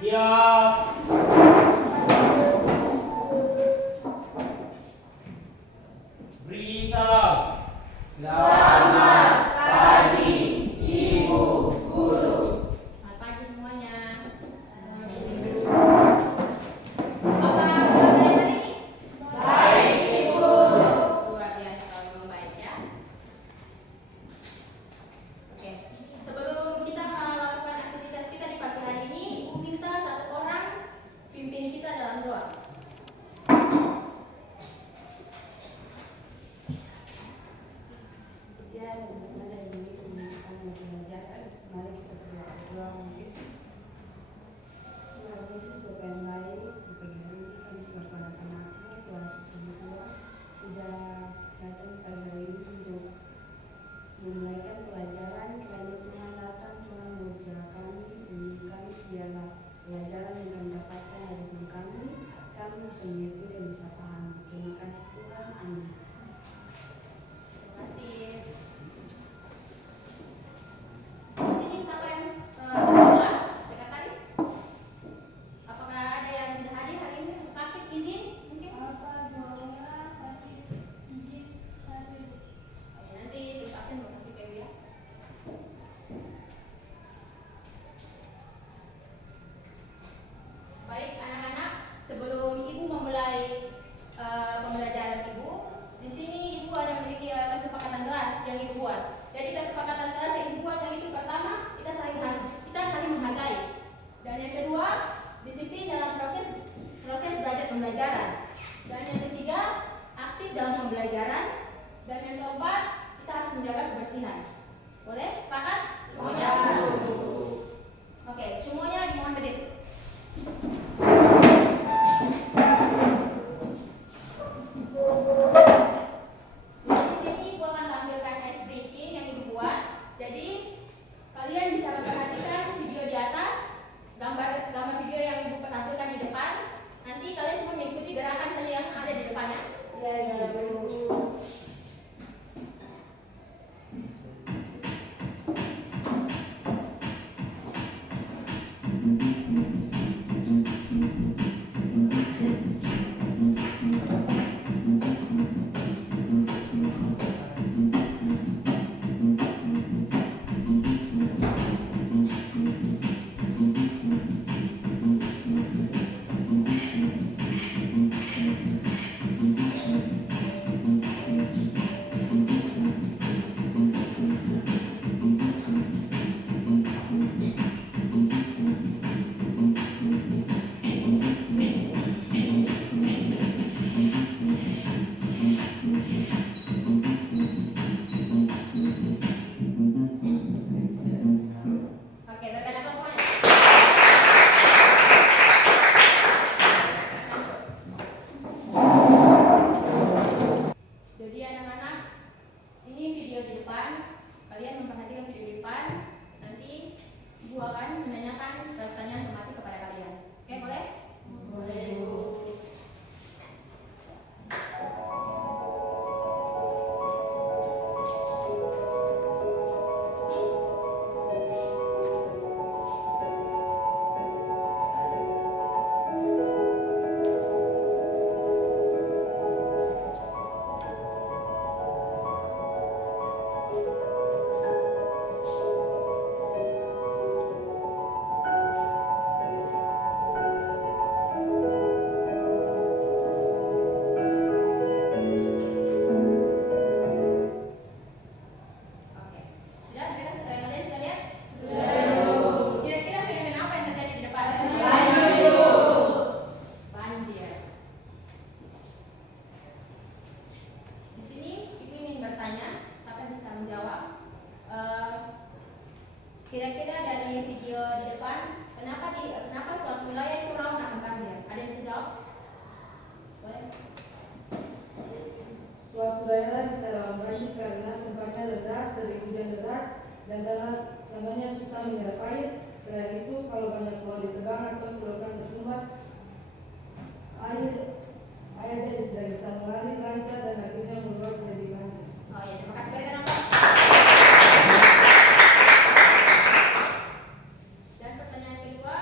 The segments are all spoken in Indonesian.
Siap. Beri salam. Selamat pagi, Ibu Guru. Selamat pagi semuanya. Apa kabar hari ini? Baik, Ibu. Luar biasa kalau memang baik ya. Oke, sebelum kita melakukan aktivitas kita di pagi hari ini, Ibu minta satu orang pimpin kita dalam doa. Ya, benar-benar ini kita mau belajar. Mari kita berdoa mungkin. Tuhan Yesus, Bapa yang baik, di pagi hari ini kami sebagai anak-anakmu, Tuhan Yesus sudah datang di pagi hari ini untuk memulaikan pelajaran. Kiranya Tuhan datang, Tuhan mengajar kami, menuntun kami, biarlah pelajaran yang kami dapatkan dari Tuhan kami bisa mengerti dan bisa paham. Terima kasih Tuhan, amin. Terima kasih. Di sini siapa yang kelas? Sekretaris? Apakah ada yang tidak hadir hari ini? Sakit, izin? Mungkin? Sakit, izin, sakit. Oh, ya, nanti terus absen mau kasih ke Ibu ya. Baik anak-anak, sebelum Ibu memulai pembelajaran Ibu, di sini Ibu ada memiliki kesepakatan kelas yang Ibu buat. Jadi kesepakatan kelas yang Ibu buat yang itu pertama, kita saling menghargai. Dan yang kedua, disiplin dalam proses belajar pembelajaran. Dan yang ketiga, aktif dalam pembelajaran. Dan yang keempat, kita harus menjaga kebersihan. Boleh? Sepakat? Semuanya? Oke, semuanya dimohon berdiri. Jadi di sini Ibu akan tampilkan ice breaking yang Ibu buat. Jadi kalian bisa perhatikan video di atas, gambar video yang Ibu tampilkan di depan. Nanti kalian cuma mengikuti gerakan saja yang ada di depannya. Ya, Ibu. Oke, berikan aplaus semuanya. Jadi anak-anak, ini video di depan. Kalian memperhatikan video di depan. Nanti Ibu akan menanyakan pertanyaan tematik kepada kalian. Oke, boleh? Boleh, Ibu. Oke. Sudah beres kalian sudah lihat? Sudah. Kira-kira fenomena apa yang terjadi di depan? Banjir. Di sini Ibu ingin bertanya, siapa yang bisa menjawab? Kira-kira dari video di depan, kenapa suatu wilayah itu rawan akan banjir? Ada yang bisa jawab? Boleh? Suatu daerah bisa rawan banjir karena tempatnya deras, sering hujan deras, dan tanahnya susah menyerap air. Selain itu, kalau banyak pohon ditebang atau selokan bersumbat, air tidak bisa mengalir lancar dan akhirnya meluap jadi banjir. Oh ya, terima kasih. Berikan aplaus. Dan pertanyaan kedua,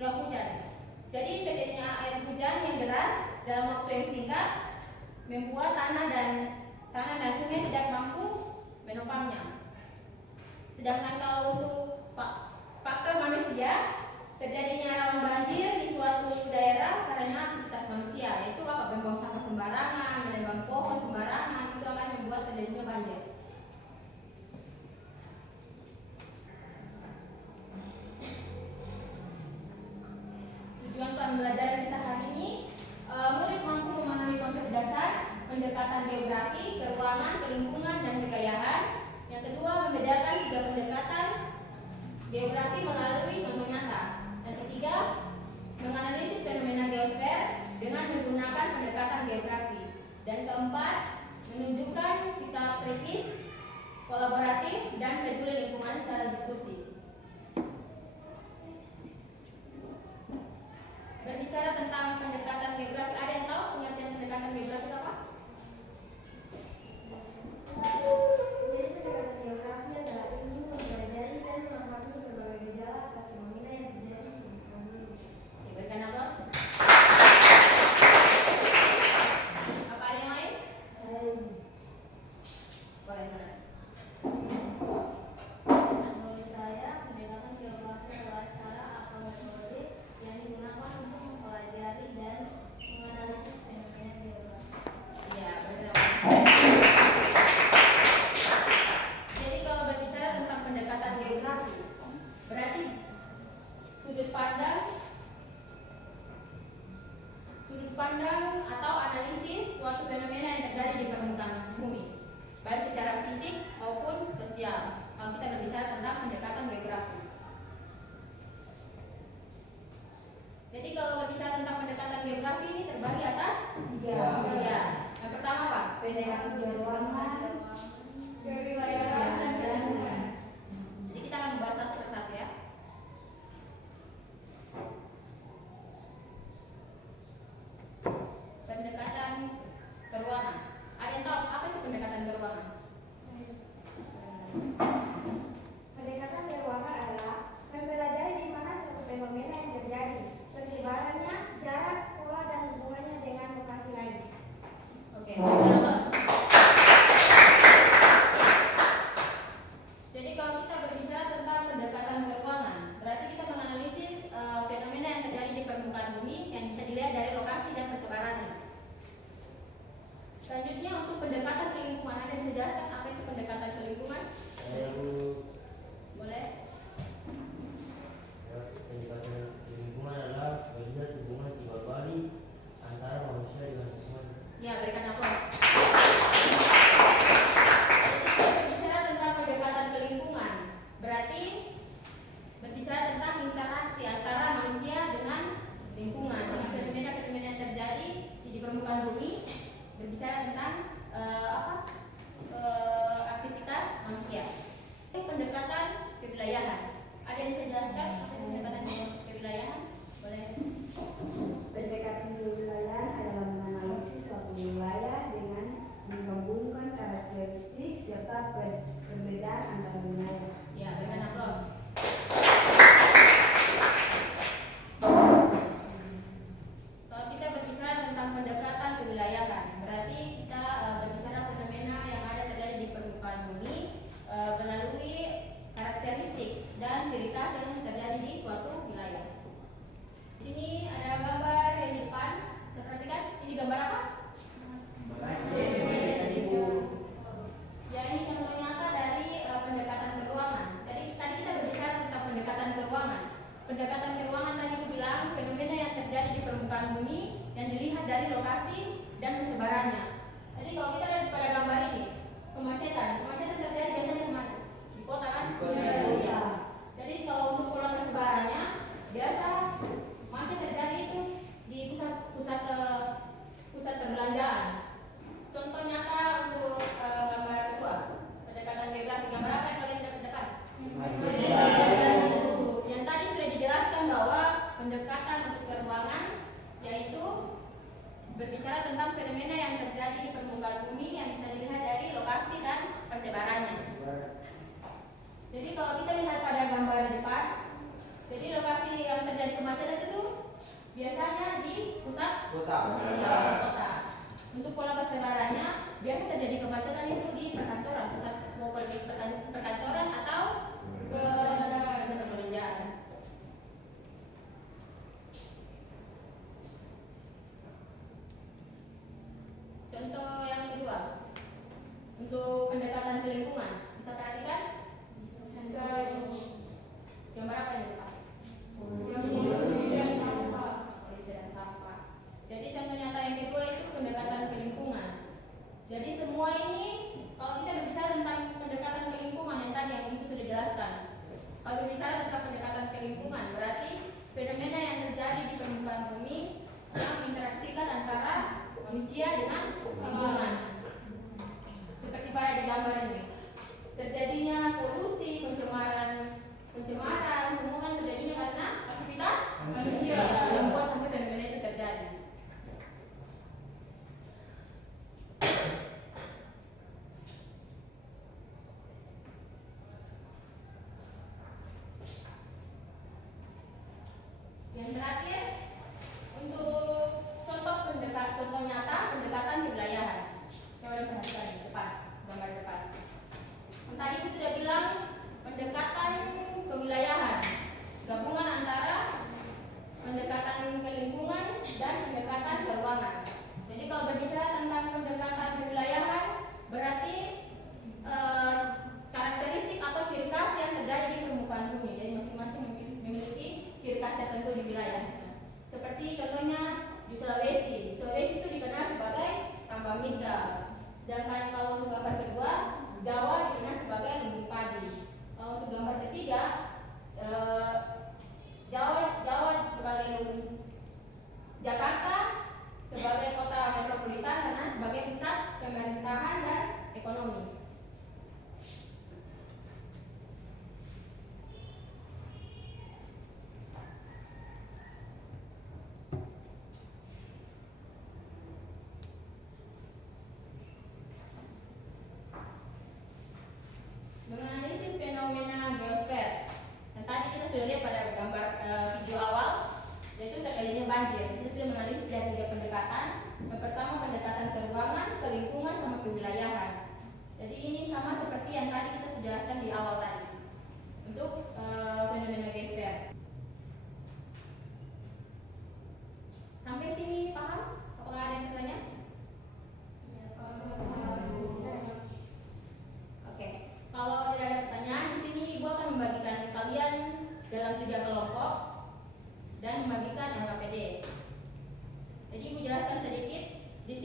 curah hujan. Jadi terjadinya air hujan yang deras dalam waktu yang singkat membuat tanah dan sungai tidak mampu menopangnya. Sedangkan kalau untuk faktor manusia, terjadinya rawan banjir di suatu daerah karena aktivitas manusia, yaitu membuang sampah sembarangan, menebang pohon sembarangan, itu akan membuat terjadinya banjir. Tujuan pembelajaran kita hari ini, murid mampu memahami konsep dasar, pendekatan geografi, keuangan, kelingkungan, dan kewilayahan. Yang kedua, membedakan 3 pendekatan geografi melalui contoh nyata. Dan ketiga, menganalisis fenomena geosfer dengan menggunakan pendekatan geografi. Dan keempat, menunjukkan sikap kritis, kolaboratif, dan peduli lingkungan secara diskusi. Berbicara tentang pendekatan geografi, ada yang tahu pengertian pendekatan geografi itu apa? Jadi pendekatan geografi adalah ilmu mempelajari dan memahami berbagai gejala atau fenomena yang terjadi di bumi. Berikan aplaus. Apa ada yang lain? Boleh, boleh. Menurut saya, pendekatan geografi adalah cara atau metode yang digunakan untuk mempelajari dan menganalisis fenomena geografi. Iya, benar. Jadi kalau berbicara tentang pendekatan geografi, berarti sudut pandang atau analisis suatu fenomena yang terjadi di permukaan bumi, baik secara fisik maupun sosial. Kalau kita berbicara tentang pendekatan geografi. Jadi kalau berbicara tentang pendekatan geografi ini terbagi atas 3. Yang pertama apa? Pendekatan keuangan, Kewilayahan dan kelingkungan. Jadi kita akan membahas satu persatu ya. Pendekatan keuangan. Ada yang tahu apa itu pendekatan keuangan? Pendekatan keuangan adalah mempelajari di mana suatu fenomena yang terjadi, persebarannya, jarak, pola, dan hubungannya dengan lokasi lain. Oke, terus. Jadi kalau kita berbicara tentang pendekatan keuangan, berarti kita menganalisis fenomena yang terjadi di permukaan bumi yang bisa dilihat dari lokasi dan persebarannya. Selanjutnya untuk pendekatan ke lingkungan, ada yang bisa jelaskan apa itu pendekatan ke lingkungan? Boleh? Pendekatan lingkungan adalah melihat hubungan timbal balik antara manusia dengan lingkungan. Ya, berikan aplaus. Berbicara tentang pendekatan ke lingkungan, berarti berbicara tentang interaksi antara manusia dengan lingkungan, dengan fenomena-fenomena yang terjadi di permukaan bumi. Berbicara tentang aktivitas manusia. Itu pendekatan kewilayahan. Ada yang bisa jelaskan apa itu pendekatan kewilayahan? Boleh. Pendekatan kewilayahan adalah menganalisis suatu wilayah dengan menggabungkan karakteristik serta perbedaan antara wilayah. Ya, berikan aplaus. Kalau kita berbicara tentang pendekatan kewilayahan, berarti kita berbicara fenomena yang ada terjadi di permukaan bumi melalui karakteristik dan ciri khas yang terjadi di suatu wilayah. Di sini ada gambar yang di depan. Saya perhatikan, ini gambar apa? Ya, ini contoh nyata dari pendekatan keuangan. Jadi tadi kita berbicara tentang pendekatan keuangan. Pendekatan keuangan tadi aku bilang fenomena yang terjadi di permukaan bumi yang dilihat dari lokasi dan persebarannya. Jadi kalau kita lihat pada gambar ini, kemacetan terjadi biasanya di mana? Di kota kan? Iya. Jadi kalau untuk pola persebarannya, biasa macet terjadi itu di pusat perbelanjaan. Contoh nyata untuk gambar kedua, pendekatan geografi. Gambar apa yang kalian dapat depan? Yang tadi sudah dijelaskan bahwa pendekatan untuk keuangan yaitu berbicara tentang fenomena yang terjadi biasanya di pusat Kota. kota. Untuk pola persebarannya biasa terjadi kemacetan itu di perkantoran, pusat perkantoran atau perbelanjaan. Contoh yang kedua, untuk pendekatan ke lingkungan, bisa perhatikan? Bisa. Gambar apa ini Pak? Polusi dan sampah. Polusi dan sampah. Jadi contoh nyata yang kedua itu pendekatan ke lingkungan. Jadi semua ini kalau kita berbicara tentang pendekatan ke lingkungan yang tadi yang Ibu sudah jelaskan. Kalau berbicara tentang pendekatan ke lingkungan berarti fenomena yang terjadi di permukaan bumi yang menginteraksikan antara manusia dengan lingkungan. Seperti pada di gambar ini. Terjadinya polusi, pencemaran, semua kan terjadinya karena aktivitas manusia yang membuat sampai fenomena itu terjadi. Yang terakhir, untuk contoh nyata pendekatan kewilayahan. Coba perhatikan di depan, gambar depan. Tadi Ibu sudah bilang pendekatan kewilayahan, gabungan antara pendekatan ke lingkungan dan pendekatan ke ruangan. Jadi kalau berbicara tentang pendekatan kewilayahan, berarti karakteristik atau ciri khas yang terjadi di permukaan bumi. Jadi masing-masing memiliki ciri khas tertentu di wilayah. Seperti contohnya di Sulawesi. Sulawesi itu dikenal sebagai tambang nikel. Sedangkan kalau untuk gambar kedua, Jawa dikenal sebagai lumbung padi. Kalau untuk gambar ketiga, Jawa sebagai lumbung, Jakarta sebagai kota metropolitan karena sebagai pusat pemerintahan dan ekonomi. Menganalisis fenomena geosfer. Dan tadi kita sudah lihat pada gambar video awal, yaitu terjadinya banjir. Kita sudah menganalisis dari 3 pendekatan. Yang pertama pendekatan ke ruangan, ke lingkungan, sama ke wilayahan. Jadi ini sama seperti yang tadi kita sudah jelaskan di awal tadi untuk fenomena geosfer. Sampai sini paham? Apakah ada yang bertanya? Oke. Kalau tidak ada pertanyaan, di sini Ibu akan membagikan kalian dalam 3 kelompok dan membagikan LKPD. Jadi Ibu jelaskan sedikit. Di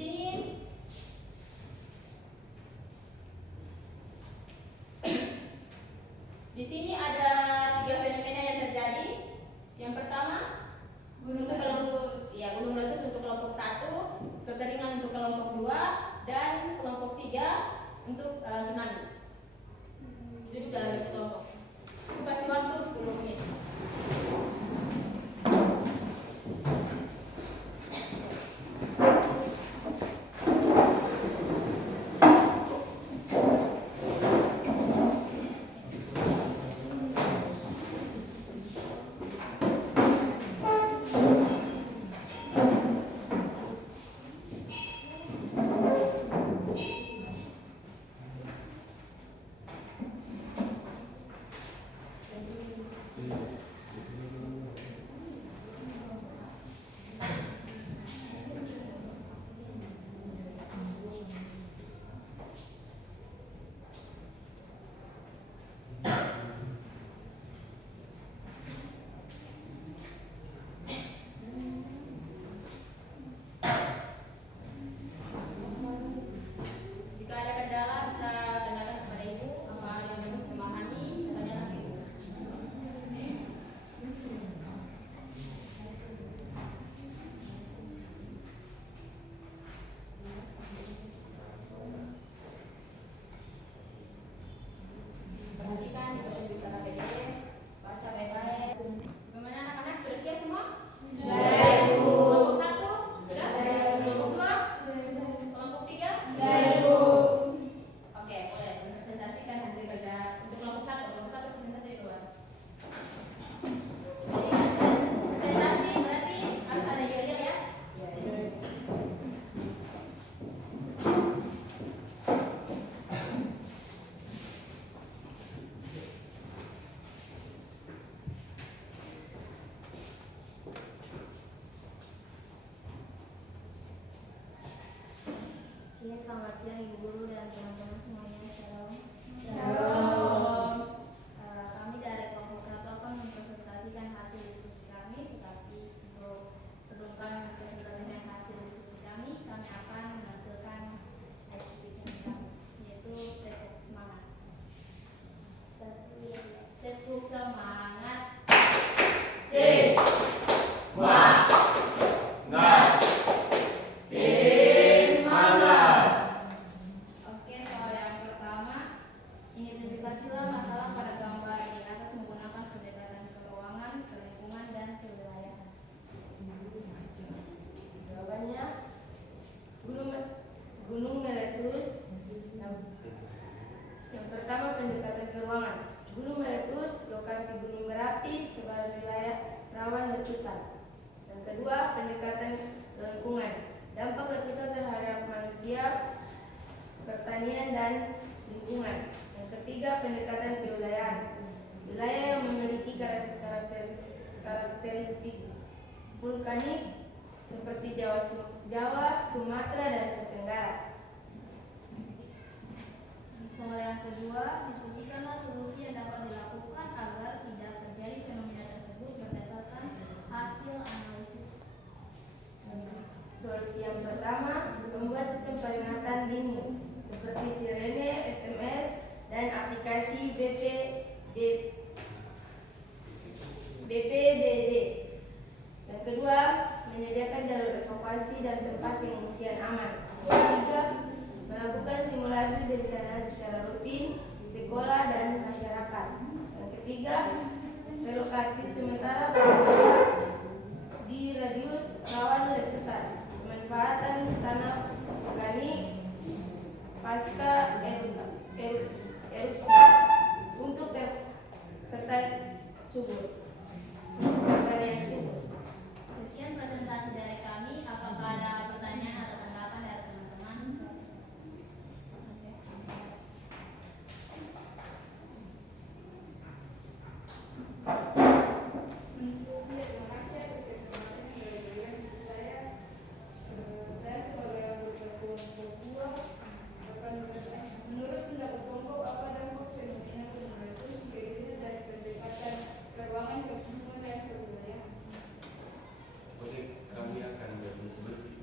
sini ada 3 fenomena yang terjadi. Yang pertama, gunung meletus untuk kelompok 1, kekeringan untuk kelompok 2, dan kelompok 3 untuk tsunami. Duduk dalam kelompok. Aku kasih waktu 10 menit. selamat siang Ibu Guru dan teman-teman semuanya. Shalom. Shalom. Kami dari kelompok 1 akan mempresentasikan hasil diskusi kami, tetapi sebelum kami mempresentasikan hasil diskusi kami akan menampilkan activity kami, yaitu Tetuk Semangat. Tetuk Semangat. Oke, soal yang pertama, identifikasilah masalah pada gambar di atas menggunakan pendekatan keuangan, kelingkungan, dan kewilayahan. Jawabannya Gunung Meletus. Yang pertama pendekatan keruangan. Gunung Meletus, lokasi Gunung Merapi sebagai wilayah rawan letusan. Yang kedua pendekatan lingkungan. Dampak letusan terhadap manusia, pertanian, dan lingkungan. Yang ketiga pendekatan kewilayahan. Wilayah yang memiliki karakteristik vulkanik seperti Jawa, Sumatera, dan Nusa Tenggara. Soal yang kedua, diskusikanlah solusi yang dapat dilakukan agar tidak terjadi fenomena tersebut berdasarkan hasil analisis. Solusi yang pertama, membuat sistem peringatan dini seperti sirene, SMS, dan aplikasi BPBD. Yang kedua, menyediakan jalur evakuasi dan tempat pengungsian aman. Yang ketiga, melakukan simulasi bencana secara rutin di sekolah dan masyarakat. Yang ketiga, relokasi sementara bangunan di radius rawan letusan. Pemanfaatan tanah organik pasca erupsi untuk pertanian subur. Sekian presentasi dari kami. Apakah ada pertanyaan atau tanggapan dari teman-teman? Terima kasih atas kesempatan yang diberikan kepada saya. Saya sebagai anggota kelompok 2 akan bertanya, menurut pendapat kelompok apa dampak fenomena gunung meletus berbeda dari pendekatan keruangan, kelingkungan, dan kewilayahan? Oke, kami akan berdiskusi.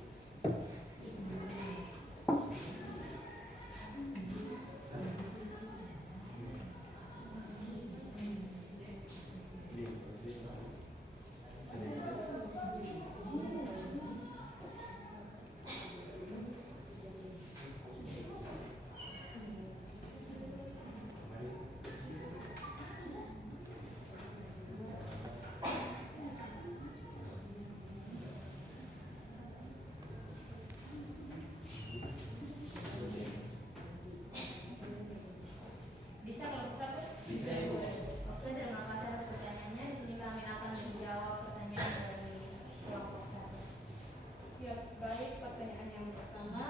Bisa kalau bisa, Bu? Bisa Ibu. Oke, terima kasih atas pertanyaannya. Di sini kami akan menjawab pertanyaan dari kelompok 1. Ya, baik. Pertanyaan yang pertama,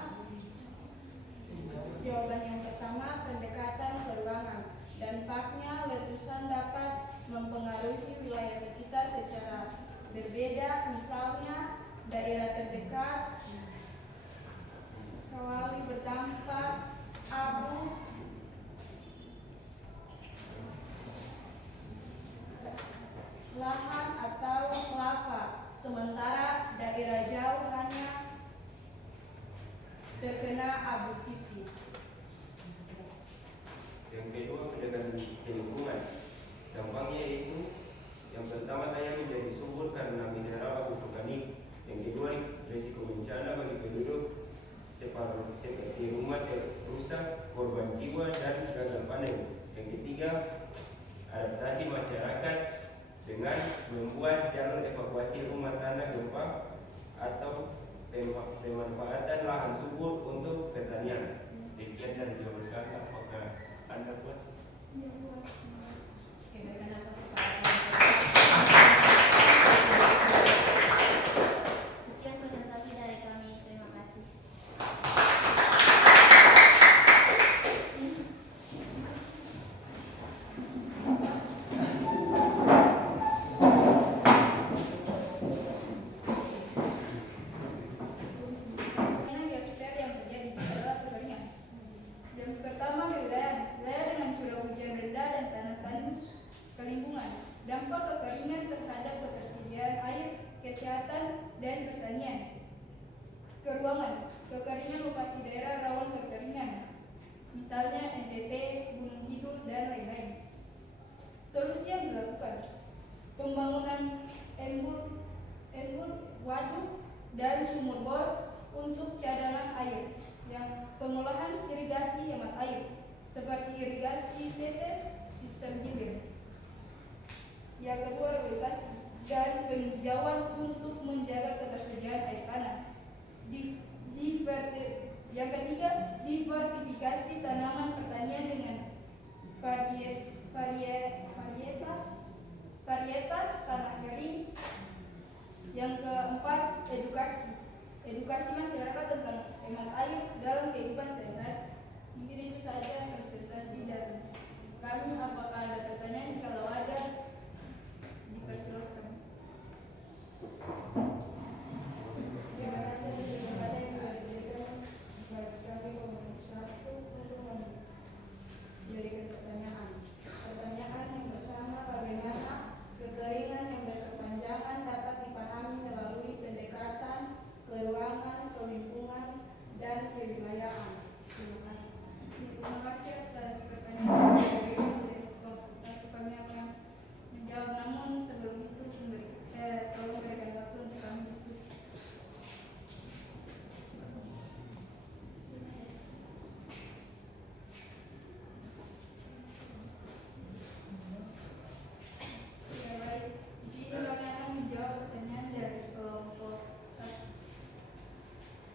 jawaban yang pertama, pendekatan keruangan. Dampaknya letusan dapat mempengaruhi wilayah sekitar secara berbeda, misalnya daerah terdekat kawali berdampak abu lahan atau lava, sementara daerah jauh hanya terkena abu tipis. Yang kedua, pendekatan lingkungan. Dampaknya yaitu yang pertama tanah menjadi subur karena mineral abu vulkanik. Yang kedua, risiko bencana bagi penduduk seperti rumah rusak, korban jiwa, dan gagal panen. Yang ketiga, adaptasi masyarakat dengan NTT, Gunung Kidul, dan lain-lain. Solusi yang dilakukan: pembangunan embur, waduk, dan sumur bor untuk cadangan air, yang pengolahan irigasi hemat air, seperti irigasi tetes, sistem hilir. Yang kedua, reboisasi dan penghijauan untuk menjaga ketersediaan air tanah. Yang ketiga, diversifikasi tanaman pertanian dengan varietas tanah kering. Yang keempat, edukasi masyarakat tentang hemat air dalam kehidupan sehari-hari. Mungkin itu saja presentasi dari kami. Apakah ada pertanyaan? Kalau ada, dipersilakan. Terima kasih atas kesempatan yang sudah diberikan bagi kami Komunitas 1 untuk memberikan pertanyaan. Pertanyaan yang pertama, bagaimana kekeringan yang berkepanjangan dapat dipahami melalui pendekatan keruangan, kelingkungan, dan kewilayahan? Terima kasih. Terima kasih atas pertanyaan dari kelompok 1. Kami akan menjawab, namun sebelum itu tolong berikan waktu untuk kami diskusi. Ya, baik. Di sini kami akan menjawab pertanyaan dari kelompok 1.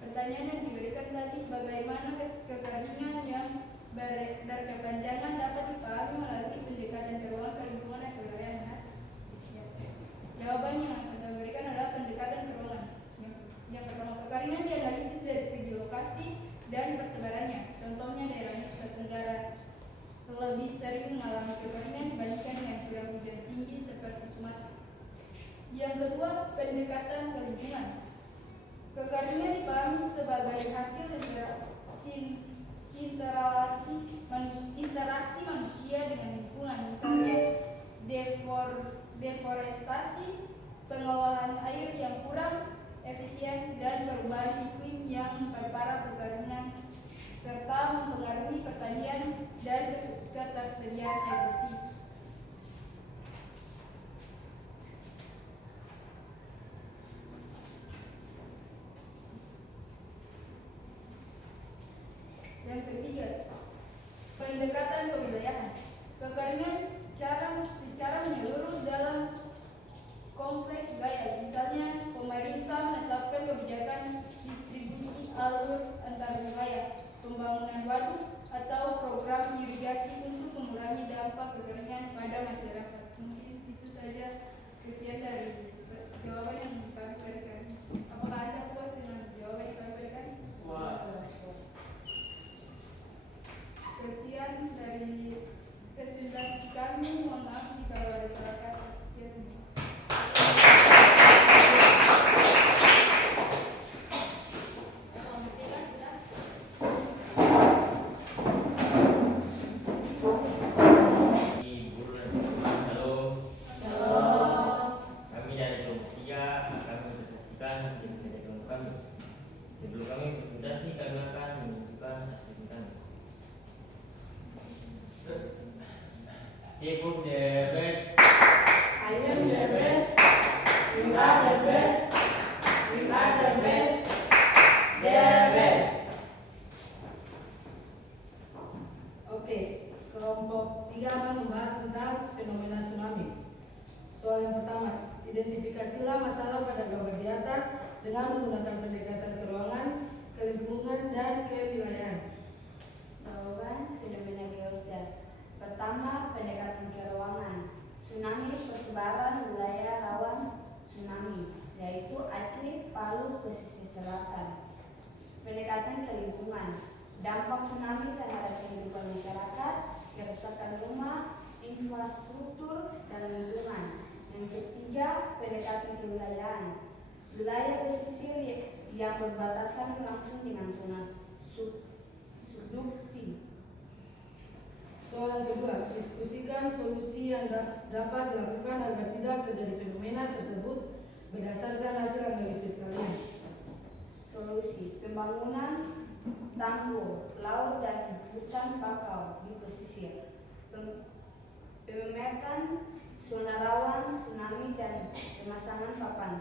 Pertanyaan yang diberikan tadi, bagaimana kekeringan yang berkepanjangan dapat dipahami melalui pendekatan keruangan, kelingkungan, dan kewilayahan? Ya. Jawaban yang akan kami berikan adalah pendekatan keruangan. Yang pertama, kekeringan dianalisis dari segi lokasi dan persebarannya. Contohnya, daerah Nusa Tenggara lebih sering mengalami kekeringan dibandingkan dengan curah hujan tinggi seperti Sumatera. Yang kedua, pendekatan kelingkungan. Kekeringan dipahami sebagai hasil interaksi manusia dengan lingkungan, misalnya deforestasi, pengolahan air yang kurang efisien, dan perubahan iklim yang memperparah kekeringan, serta mempengaruhi pertanian dan ketersediaan air bersih. Yang ketiga, pendekatan kewilayahan. Kekeringan secara menyeluruh dalam kompleks wilayah. Misalnya, pemerintah menetapkan kebijakan distribusi alur antar wilayah, pembangunan waduk, atau program irigasi untuk mengurangi dampak kekeringan pada masyarakat. Mungkin itu saja sekian dari jawaban yang kami berikan. Apakah Anda puas dengan jawaban yang kami berikan? Sekian dari presentasi kami. Mohon maaf jika ada salah kata. Sekian. Guru dan teman-teman, halo. Kami dari kelompok 3 akan mempresentasikan hasil kerja kelompok kami. Sebelum kami presentasi, kami akan menunjukkan hasil kami. Keep up the best. I am the best. You are the best. We are the best. The best. Oke, kelompok 3 akan membahas tentang fenomena tsunami. Soal yang pertama, identifikasilah masalah pada gambar di atas dengan menggunakan pendekatan keruangan, kelingkungan, dan kewilayahan. Jawaban fenomena geosdat. Pertama, pendekatan keruangan. Tsunami persebaran wilayah rawan tsunami, yaitu Aceh, Palu, pesisir selatan. Pendekatan kelingkungan. Dampak tsunami terhadap kehidupan masyarakat, kerusakan rumah, infrastruktur, dan lingkungan. Yang ketiga, pendekatan kewilayahan. Wilayah pesisir yang berbatasan langsung dengan zona subduksi. Soal yang kedua, diskusikan solusi yang dapat dilakukan agar tidak terjadi fenomena tersebut berdasarkan hasil analisis kalian. Solusi: pembangunan tanggul, laut dan hutan bakau di pesisir. Pemetaan zona rawan tsunami dan pemasangan papan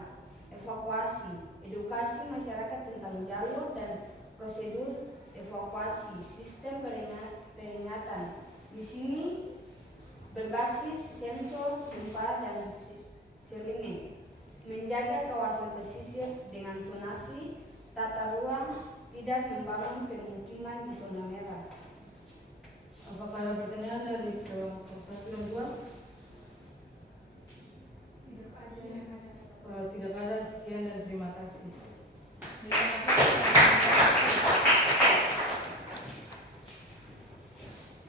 evakuasi, edukasi masyarakat tentang jalur dan prosedur evakuasi, sistem peringatan. Di sini berbasis sensor gempa dan sirine, menjaga kawasan pesisir dengan zonasi, tata ruang, tidak membangun pemukiman di zona merah. Apakah ada pertanyaan dari kelompok 1 dan 2? Kalau tidak ada, sekian dan terima kasih.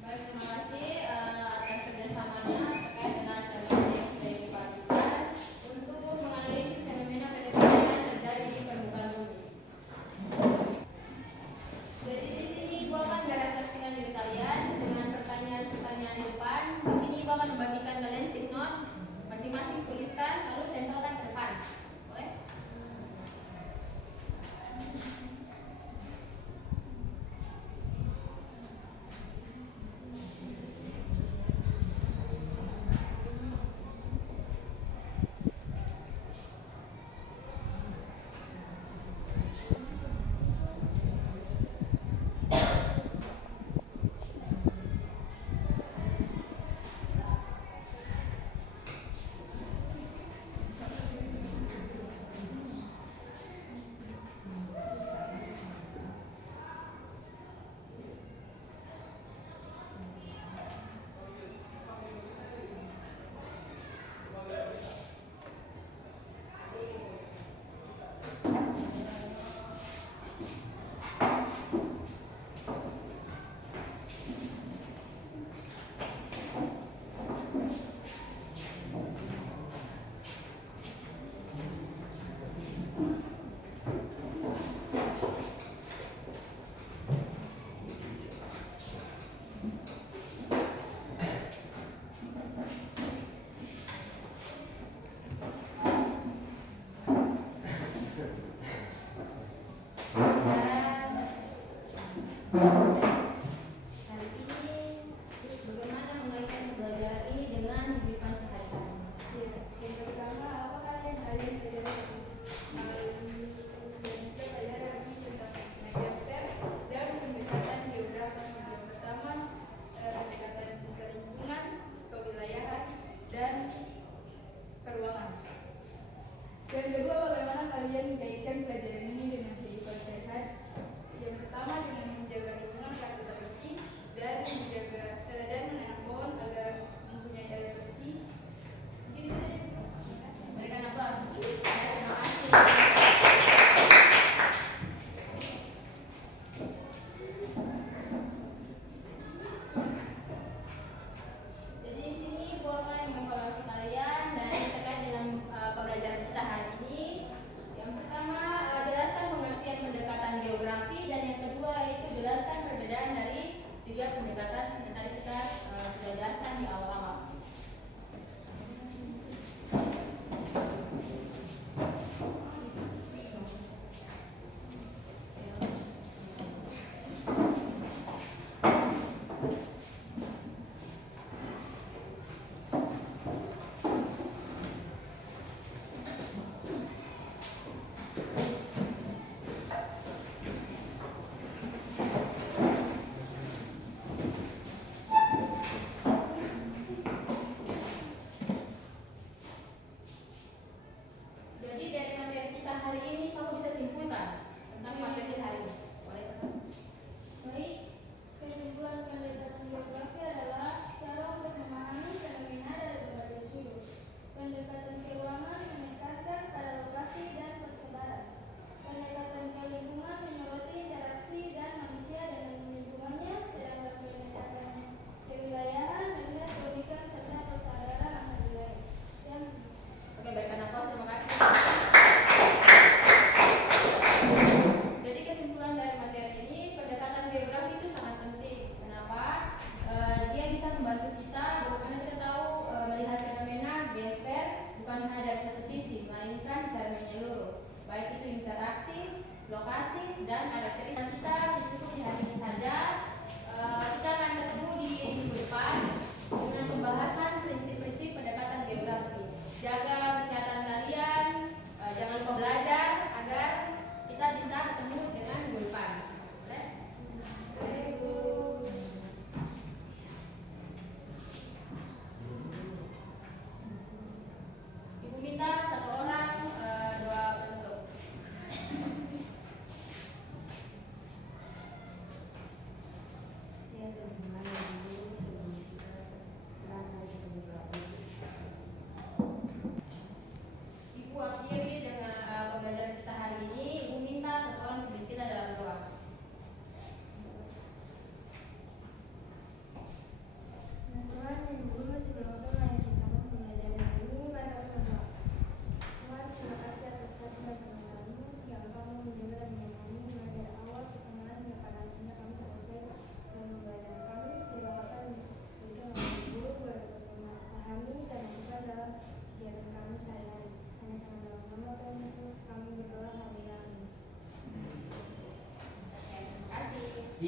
Baik, terima kasih atas kerjasamanya terkait dengan kajian yang sudah dibagikan untuk menganalisis fenomena perekonomian yang terjadi di permukaan bumi. Jadi di sini gua akan merefleksikan diri kalian dengan pertanyaan-pertanyaan di depan. Di sini gua akan membagikan kalian stick note, masing-masing tuliskan lalu tempelkan ke depan. Boleh? Hari ini, bagaimana mengaitkan pembelajaran ini dengan kehidupan sehari-hari? Yang pertama, apa kalian pelajari kita pelajari tentang media STEM dan pendekatan geografi. Yang pertama, pendekatan lingkungan, kewilayahan, dan keruangan. Yang kedua, bagaimana kalian mengaitkan pelajaran ini dengan kehidupan sehat? Yang pertama, dengan menjaga lingkungan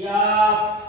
Siap.